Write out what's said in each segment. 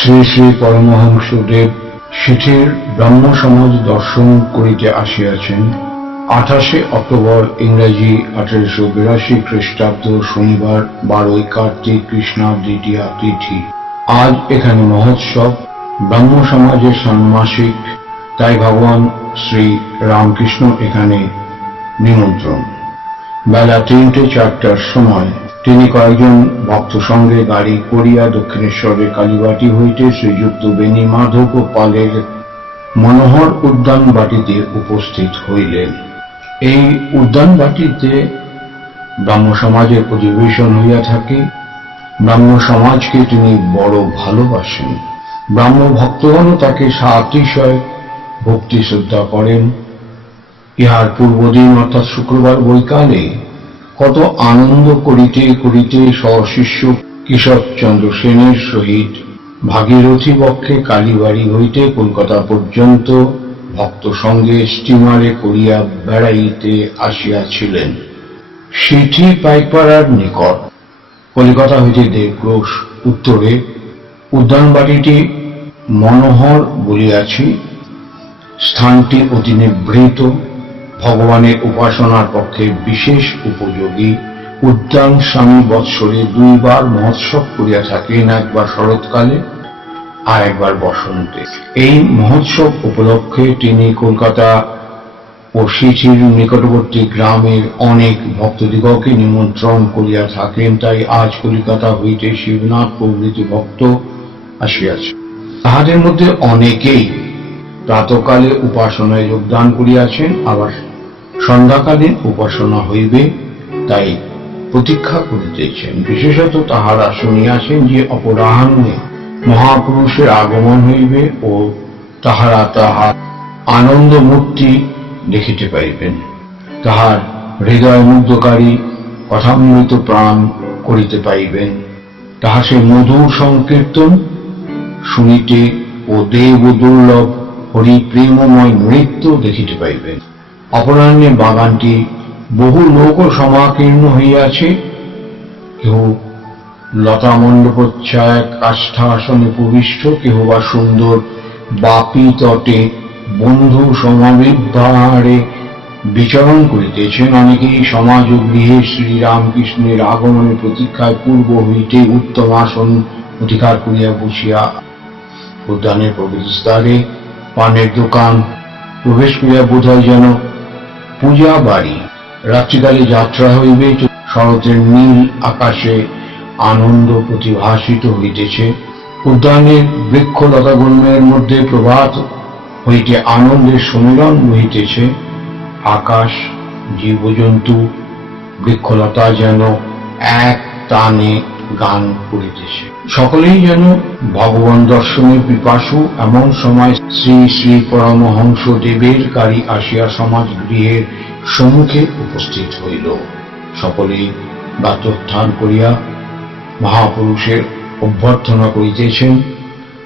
শ্রী শ্রী পরমহংসদেব সিঠির ব্রাহ্ম সমাজ দর্শন করিতে আসিয়াছেন। 28 অক্টোবর ইংরেজি 1882 খ্রিস্টাব্দ শনিবার 12 কার্তিক কৃষ্ণা দ্বিতীয়া তিথি। আজ এখানে মহোৎসব, ব্রাহ্ম সমাজের ষান্মাসিক, তাই ভগবান শ্রী রামকৃষ্ণ এখানে নিমন্ত্রণ। বেলা 3-4টার সময় তিনি কয়েকজন ভক্ত সঙ্গে গাড়ি করিয়া দক্ষিণেশ্বরের কালীবাটি হইতে শ্রীযুক্ত বেণী মাধব পালের মনোহর উদ্যান বাটিতে উপস্থিত হইলেন। এই উদ্যান বাটিতে ব্রাহ্ম সমাজের অধিবেশন হইয়া থাকে। ব্রাহ্ম সমাজকে তিনি বড় ভালোবাসেন। ব্রাহ্ম ভক্তগণও তাকে সাতিশয় ভক্তি শ্রদ্ধা করেন। ইহার পূর্বদিন অর্থাৎ শুক্রবার বৈকালে কত আনন্দ করিতে করিতে সশিষ্য কেশবচন্দ্র সেনের সহিত ভাগীরথী বক্ষে কালীবাড়ি হইতে কলকাতা পর্যন্ত ভক্ত সঙ্গে স্টিমারে করিয়া বেড়াইতে আসিয়াছিলেন। সিঠি পাইকপাড়ার নিকট, কলিকাতা হইতে 1.5 ক্রোশ উত্তরে উদ্যানবাড়িটি মনোহর বলিয়াছি। স্থানটি অতি নিভৃত, ভগবানের উপাসনার পক্ষে বিশেষ উপযোগী। উদ্যান স্বামী বৎসরে 2 বার মহোৎসব করিয়া থাকেন, একবার শরৎকালে আর একবার বসন্তে। এই মহোৎসব উপলক্ষে তিনি কলকাতা ও সিঠির নিকটবর্তী গ্রামের অনেক ভক্তদিগকে নিমন্ত্রণ করিয়া থাকেন। তাই আজ কলিকাতা হইতে শিবনাথ প্রভৃতি ভক্ত আসিয়াছে। তাহাদের মধ্যে অনেকেই প্রাতকালে উপাসনায় যোগদান করিয়াছেন, আবার সন্ধ্যাকালীন উপাসনা হইবে তাই প্রতীক্ষা করিতেছেন। বিশেষত তাহারা শুনিয়াছেন যে অপরাহ্নে মহাপুরুষের আগমন হইবে ও তাহারা তাহার আনন্দ মূর্তি দেখিতে পাইবেন। তাহার হৃদয় মুগ্ধকারী কথামৃত প্রাণ করিতে পাইবেন। তাহা সে মধুর সংকীর্তন শুনিতে ও দেব দুর্লভ হরি প্রেমময় নৃত্য দেখিতে পাইবেন। অপরাহ্নে বাগানটি বহু লোক সমাকীর্ণ হইয়াছে। কেহ লতা মণ্ডপচ্ছায় কাষ্ঠা আসনে উপবিষ্ট, কেহ বা সুন্দর বাপি তটে বন্ধু সমাবিদ্বারে বিচরণ করিতেছেন। অনেকেই সমাজ ও গৃহে শ্রীরামকৃষ্ণের আগমনের প্রতীক্ষায় পূর্ব হইতে উত্তম আসন অধিকার করিয়া বসিয়া। উদ্যানের প্রবেশদ্বারে পানের দোকান প্রবেশ করিয়া বোধ হয় যেন পূজা বাড়ি। রাত্রিকালে যাত্রা হইবে। শরতের নীল আকাশে আনন্দ প্রতিভাসিত হইতেছে। উদ্যানের বৃক্ষলতাগুল্মের মধ্যে প্রভাত হইতে আনন্দের সমীরণ বহিতেছে। আকাশ, জীবজন্তু, বৃক্ষলতা যেন এক টানে গান করিতেছে। সকলেই যেন ভগবান দর্শনের পিপাসু। এমন সময় শ্রী শ্রী পরমহংসদেবের গাড়ি আসিয়া সমাজ গৃহের সম্মুখে উপস্থিত হইল। সকলেই গাত্রোত্থান করিয়া মহাপুরুষের অভ্যর্থনা করিতেছেন।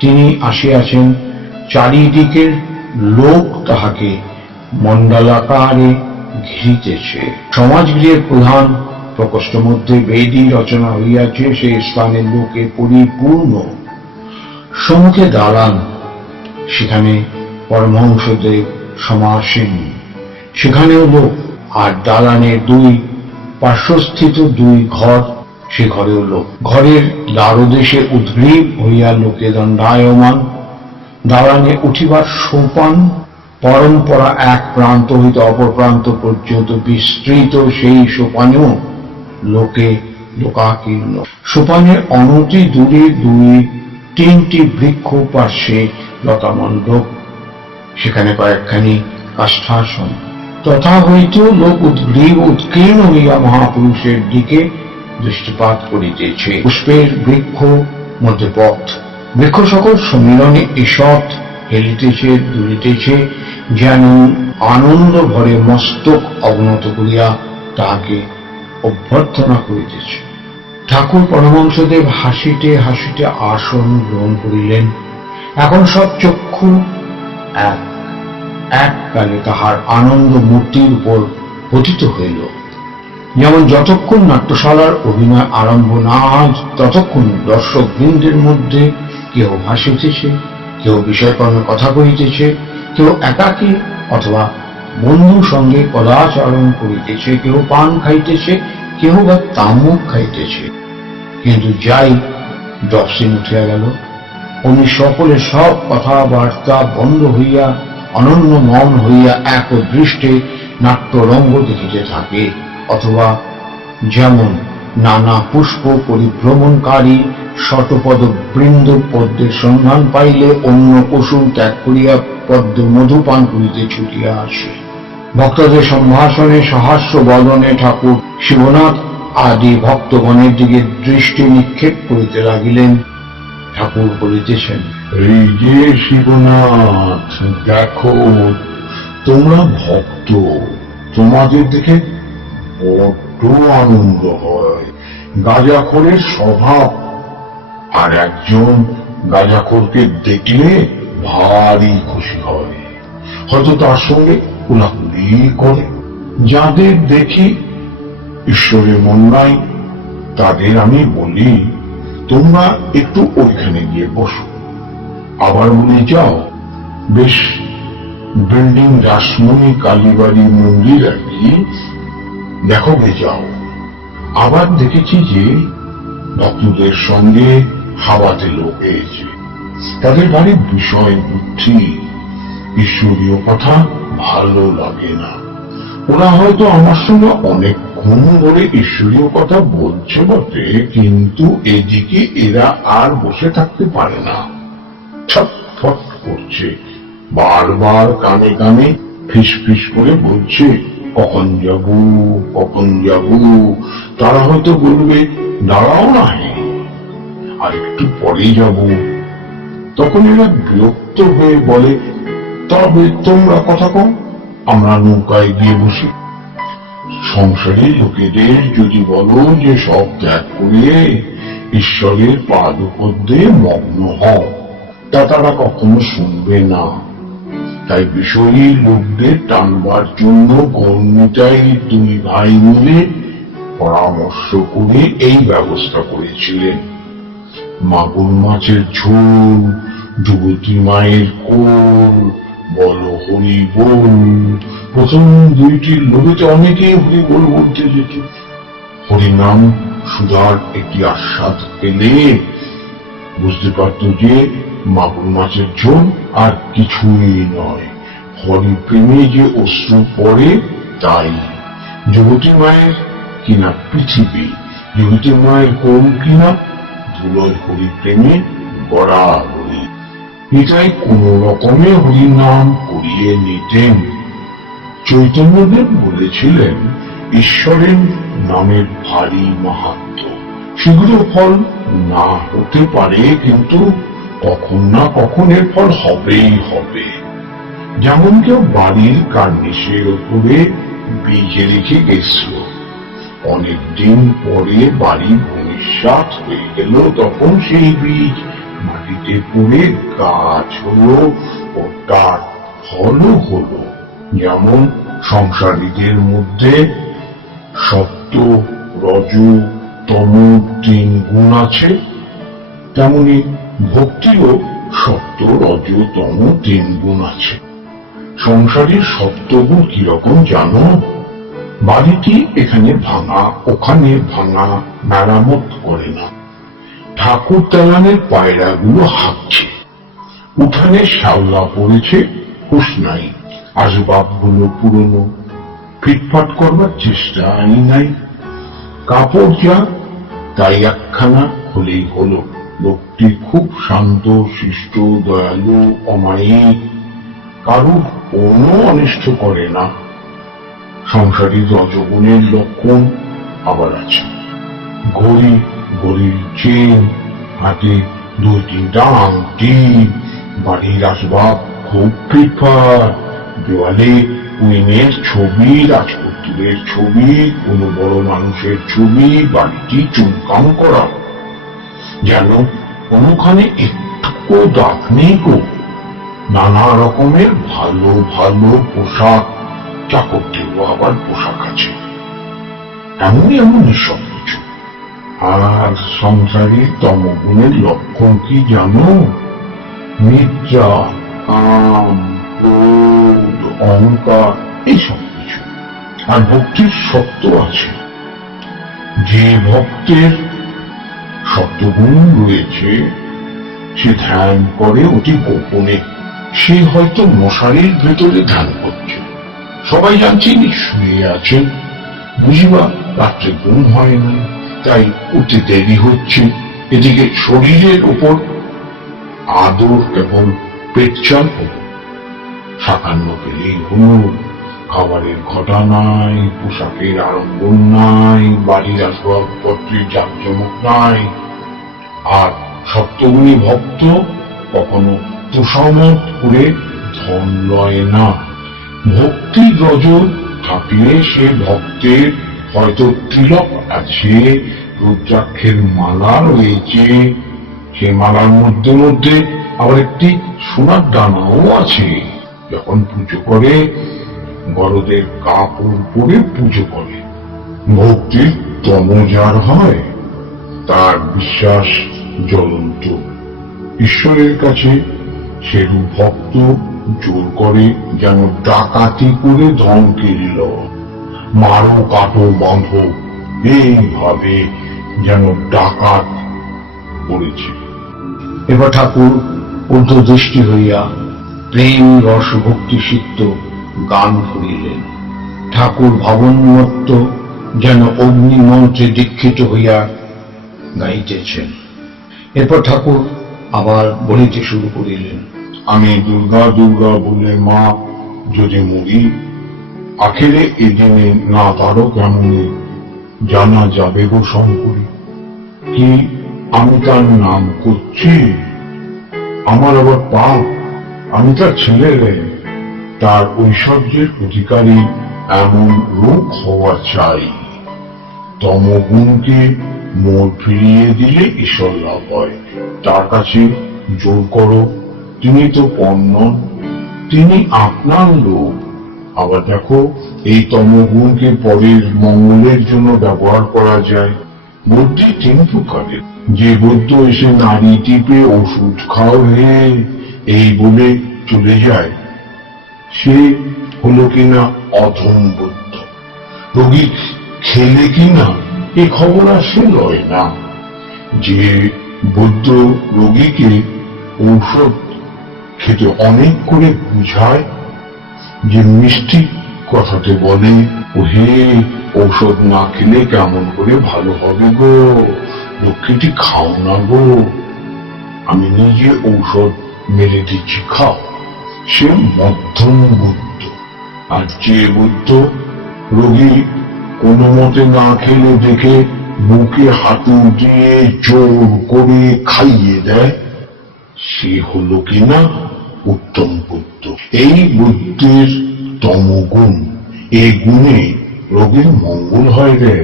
তিনি আসিয়াছেন, চারিদিকের লোক তাহাকে মণ্ডলাকারে ঘিরিতেছে। সমাজগৃহের প্রধান প্রকোষ্ঠ মধ্যে বেদী রচনা হইয়াছে, সেই স্থানের লোকে পরিপূর্ণ। সম্মুখে দালান, সেখানে পরমহংসদেব সমাসীন, সেখানেও লোক। আর দালানের 2 পার্শ্বস্থিত 2 ঘর, সে ঘরেও লোক। ঘরের দ্বারদেশে উদ্গ্রীব হইয়া লোকে দণ্ডায়মান। দালানে উঠিবার সোপান পরম্পরা এক প্রান্ত হইতে অপর প্রান্ত পর্যন্ত বিস্তৃত। সেই সোপানেও লোকে লোকাকীর্ণ। সোপানের অনতি দূরে 2-3টি বৃক্ষ, পার্শ্বে লতামণ্ডপ, সেখানে কয়েকখানি কাষ্ঠাসন। তথা হইতেও লোক উদ্গ্রীব উৎকীর্ণ হইয়া মহাপুরুষের দিকে দৃষ্টিপাত করিতেছে। পুষ্পের বৃক্ষ মধ্যে পথ, বৃক্ষ সকল সমীরণে ঈষৎ হেলিতেছে দুলিতেছে, যেন আনন্দ ভরে মস্তক অবনত করিয়া তাহাকে অভ্যর্থনা করিতেছে। ঠাকুর পরমহংসদেব হাসিতে হাসিতে আসন গ্রহণ করিলেন। এখন সব চক্ষু এককালে তাহার আনন্দ মূর্তির উপর পতিত হইল। যেমন যতক্ষণ নাট্যশালার অভিনয় আরম্ভ না হয় ততক্ষণ দর্শক বৃন্দের মধ্যে কেউ হাসিতেছে, কেউ বিষয়কর্মে কথা কহিতেছে, কেউ একাকী অথবা বন্ধুর সঙ্গে পদাচরণ করিতেছে, কেউ পান খাইতেছে, কেউ বা তামুক খাইতেছে। কিন্তু যাই ডবসিন উঠিয়া গেল, অমনি সকলের সব কথাবার্তা বন্ধ হইয়া অনন্য মন হইয়া এক দৃষ্টে নাট্যরঙ্গ দেখিতে থাকে। অথবা যেমন নানা পুষ্প পরিভ্রমণকারী শতপদ বৃন্দ পদ্মের সন্ধান পাইলে অন্য কুসুম ত্যাগ করিয়া পদ্ম মধুপান করিতে ছুটিয়া আসে। ভক্তদের সম্ভাষণে সহাস্য বদনে ঠাকুর শিবনাথ আদি ভক্তগণের দিকে দৃষ্টি নিক্ষেপ করিতে লাগিলেন। ঠাকুর বলিতেছেন, এই যে শিবনাথ, দেখো তোমরা ভক্ত, তোমাদের দেখে বড্ড আনন্দ হয়। গাঁজাখোরের স্বভাব, আর একজন গাঁজাখোরকে দেখলে ভারী খুশি হয়, হয়তো তার সঙ্গে কোলাকুলি করে। যাদের দেখি ঈশ্বরের মন নাই, তাদের আমি বলি তোমরা একটু ওইখানে গিয়ে বসো। আবার বলি যাও, বেশ বিল্ডিং রাসমণি কালীবাড়ি মন্দির আর কি, দেখো গে যাও। আবার দেখেছি যে ভক্তদের সঙ্গে হাওয়াতে লোক এসেছে, তাদের ভারী বিষয় বুদ্ধি, ঈশ্বরীয় কথা ভালো লাগে না। ওরা হয়তো আমার সঙ্গে অনেকক্ষণ ধরে ঈশ্বরীয় কথা বলছে বটে, কিন্তু এদিকে এরা আর বসে থাকতে পারে না, ছটফট করছে, বারবার কানে কানে ফিস ফিস করে বলছে কখন যাব কখন যাব। তারা হয়তো বলবে দাঁড়াও না, আর একটু পরে যাব। তখন এরা বিরক্ত হয়ে বলে, তবে তোমরা কথা কম, আমরা নৌকায় গিয়ে বসি। সংসারের লোকেদের যদি বলো যে সব ত্যাগ করে ঈশ্বরের পাদপদ্মে মগ্ন হও, তা তারা কখনো শুনবে না। তাই বিষয়ী লোকদের টানবার জন্য গৌরনিতাই দুই ভাই মিলে পরামর্শ করে এই ব্যবস্থা করেছিলেন। মাগুর মাছের ঝোল, যুবতী মায়ের কোল, বলো হরি বল। প্রথম দুইটি লোকেতে অনেকেই হরি বল বলতে যেত। হরিনাম সুধার একটি আস্বাদ পেলে বুঝতে পারত যে মাগুর মাছের ঝোল আর কিছুই নয়, হরি প্রেমে যে অশ্রু পড়ে তাই। যুবতী মায়ের কিনা পৃথিবী, যুবতী মায়ের কোল কিনা ধুলোয় হরি প্রেমে গড়াগড়ি। এটাই কোন রকমে হরিনাম করিয়ে নিতেন। চৈতন্যদেব বলেছিলেন, ঈশ্বরের নামের ভারী মাহাত্ম্য, শীঘ্র ফল না হতে পারে, কিন্তু কখন না কখন এর ফল হবেই হবে। যেমন কেউ বাড়ির কার্নিশের উপরে বীজ রেখে গেছিল, অনেকদিন পরে বাড়ি ভূমিসাৎ হয়ে গেল, তখন সেই বীজ মাটিতে পড়ে গাছ হলো ও তার ফলও হলো। যেমন সংসারীদের মধ্যে সত্য, রজ, তম তিন গুণ আছে, তেমনি ভক্তিরও সত্য, রজ, তম তিন গুণ আছে। সংসারের সত্যগুণ কিরকম জানো? বাড়িটি এখানে ভাঙা ওখানে ভাঙা, মেরামত করে না। ঠাকুর দালানের পায়রাগুলো হাঁকছে, উঠানে শ্যাওলা পড়েছে, হুঁশ নাই। আসবাবগুলো পুরনো, ফিটফাট করবার চেষ্টাই নাই। কাপড় যা তাই একখানা হলেই হলো। লোকটি খুব শান্ত, শিষ্ট, দয়ালু, অমায়িক, কারুর কোনো অনিষ্ট করে না। সংসারী রজগুণের লক্ষণ আবার আছে। ঘড়ি, ঘড়ির চেন, হাতে দুই তিনটা আংটি, বাড়ির আসবাব খুব ফিটফাট, দেওয়ালে কুইনের ছবি, রাজপুত্রের ছবি, কোনো বড় মানুষের ছবি, বাড়িটি চুমকাম করা, যেন কোনোখানে একটু দাগ নেই গো। নানা রকমের ভালো ভালো পোশাক, চাকরদেরও আবার পোশাক আছে, এমনই এমনই সব কিছু। আর আর সংসারী তমগুণের লক্ষণ কি জানো? নিদ্রা, কাম, ক্রোধ, অহংকার, এইসব কিছু। আর ভক্তির সত্য আছে। যে ভক্তের সত্যগুণ রয়েছে সে ধ্যান করে অতি গোপনে। সে হয়তো মশারির ভেতরে ধ্যান করছে, সবাই জানছে ইনি শুয়ে আছেন, বুঝিবা রাত্রে ঘুম হয় না, তাই উঠতে দেরি হচ্ছে। এদিকে শরীরের উপর আদর এবং পেটচাল হল, সাকান্ন পেলেই হল, খাবারের ঘটা নাই, পোশাকের আড়ম্বর নাই, বাড়ির আসবাবপত্রের জাঁকজমক নাই। আর সত্যগুণী ভক্ত কখনো তোষামত করে ধন লয় না। ভক্তি রজ থাকলে সে ভক্তের হয়তো তিলক আছে, রুদ্রাক্ষের মালা রয়েছে, সে মালার মধ্যে মধ্যে আবার একটি সোনার দানাও আছে। যখন পুজো করে বড়দের কাপড় পরে পুজো করে। ভক্তির তম যার হয় তার বিশ্বাস জ্বলন্ত। ঈশ্বরের কাছে সেরূপ ভক্ত জোর করে যেন ডাকাতি করে ধন কিনল, মারো কাটো বাঁধো, এইভাবে যেন ডাকাত করেছে। এবার ঠাকুর ঊর্ধ্বদৃষ্টি হইয়া প্রেম রস ভক্তি সিক্ত গান করিলেন। ঠাকুর ভাবন্মত্ত যেন অগ্নিমন্ত্রে দীক্ষিত হইয়া গাইতেছেন। এরপর ঠাকুর আবার বলিতে শুরু করিলেন। আমি দুর্গা দুর্গা বলে মা যদি মরি, আখেরে এদিনে না পারো কেমনে জানা যাবে গো শঙ্করী। কি আমি তার নাম করছি? আমার আবার পাপ, আমি তার ছেলে রে। তার ঐশ্বর্যের অধিকারী এমন লোক হওয়া চাই। তমগুণকে মোড় ফিরিয়ে দিলে ঈশ্বর লাভ হয়। তার কাছে জোর করো, তিনি তো পর নন, তিনি আপনার লোক। আবার দেখো, এই তমগুণকে পরের মঙ্গলের জন্য ব্যবহার করা যায়। বুদ্ধি তিন প্রকারের। যে বৈদ্য এসে নাড়ি টিপে ওষুধ খাও হে এই বলে চলে যায়, সে হলো কিনা অধম বৈদ্য। রোগী খেলে কিনা এ খবর আসে লয় না। যে বৈদ্য রোগীকে ঔষধ খেতে অনেক করে বুঝায়, যে মিষ্টি কথাতে বলে, ও হে ঔষধ না খেলে কেমন করে ভালো হবে গো, লক্ষ্মীটি খাও না গো, আমি নিজে ঔষধ মেরে দিচ্ছি খাও, সে মধ্যম বুদ্ধ। আর যে বুদ্ধ রোগী কোনো মতে না খেলে দেখে বুকে হাতু দিয়ে জোর করে খাইয়ে দেয়, সে হলো কিনা উত্তম বুদ্ধ। এই বুদ্ধের তমগুণ, এই গুণে রোগীর মঙ্গল হয় রে,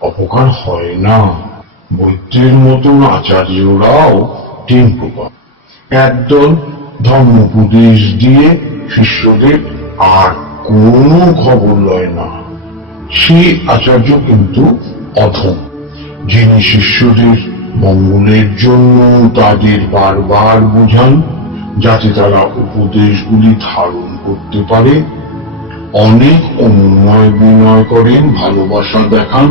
অপকার হয় না। বৈদ্যের মতন আচার্যরাও তিন প্রকার। একদল ধর্ম উপদেশ দিয়ে শিষ্যদের আর কোনো খবর লয় না, সে আচার্য কিন্তু অধম। যিনি শিষ্যদের মঙ্গলের জন্য তাদের বারবার বোঝান, যাতে তারা উপদেশগুলি ধারণ করতে পারে, অনেক অনুনয় বিনয় করেন, ভালোবাসা দেখান,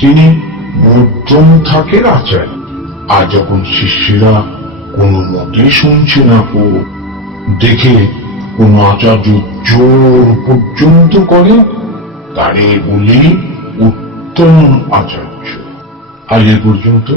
তিনি মধ্যম থাকেন আচার্য। আর যখন শিষ্যরা কোনো মতে শুনছে না কো, দেখে কোন আচার্য জোর পর্যন্ত করে, তারে বলি উত্তম আচার্য। আজ এ পর্যন্ত।